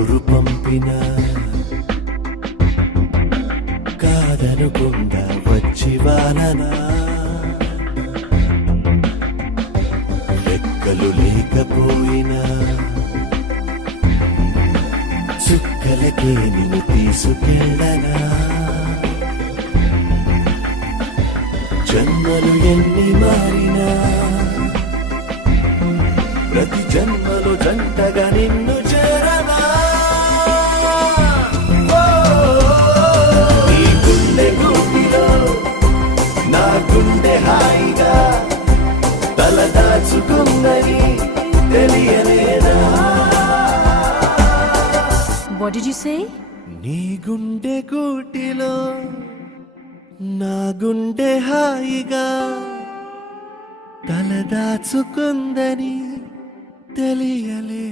కబురు పంపిన కాదనుకుండా వచ్చి వాననా లెక్కలు లేకపోయినా చుక్కలకే నిన్ను తీసుకెళ్ళనా జన్మలు ఎన్ని మారినా ప్రతి జన్మలో జంటగా నిన్ను చేరనా నీ గుండె గూటిలో నా గుండె హాయిగా తలదాచుకుందని తెలియలేదా What did you say? నీ గుండె గూటిలో నా గుండె హాయిగా తలదాచుకుందని తెలియలే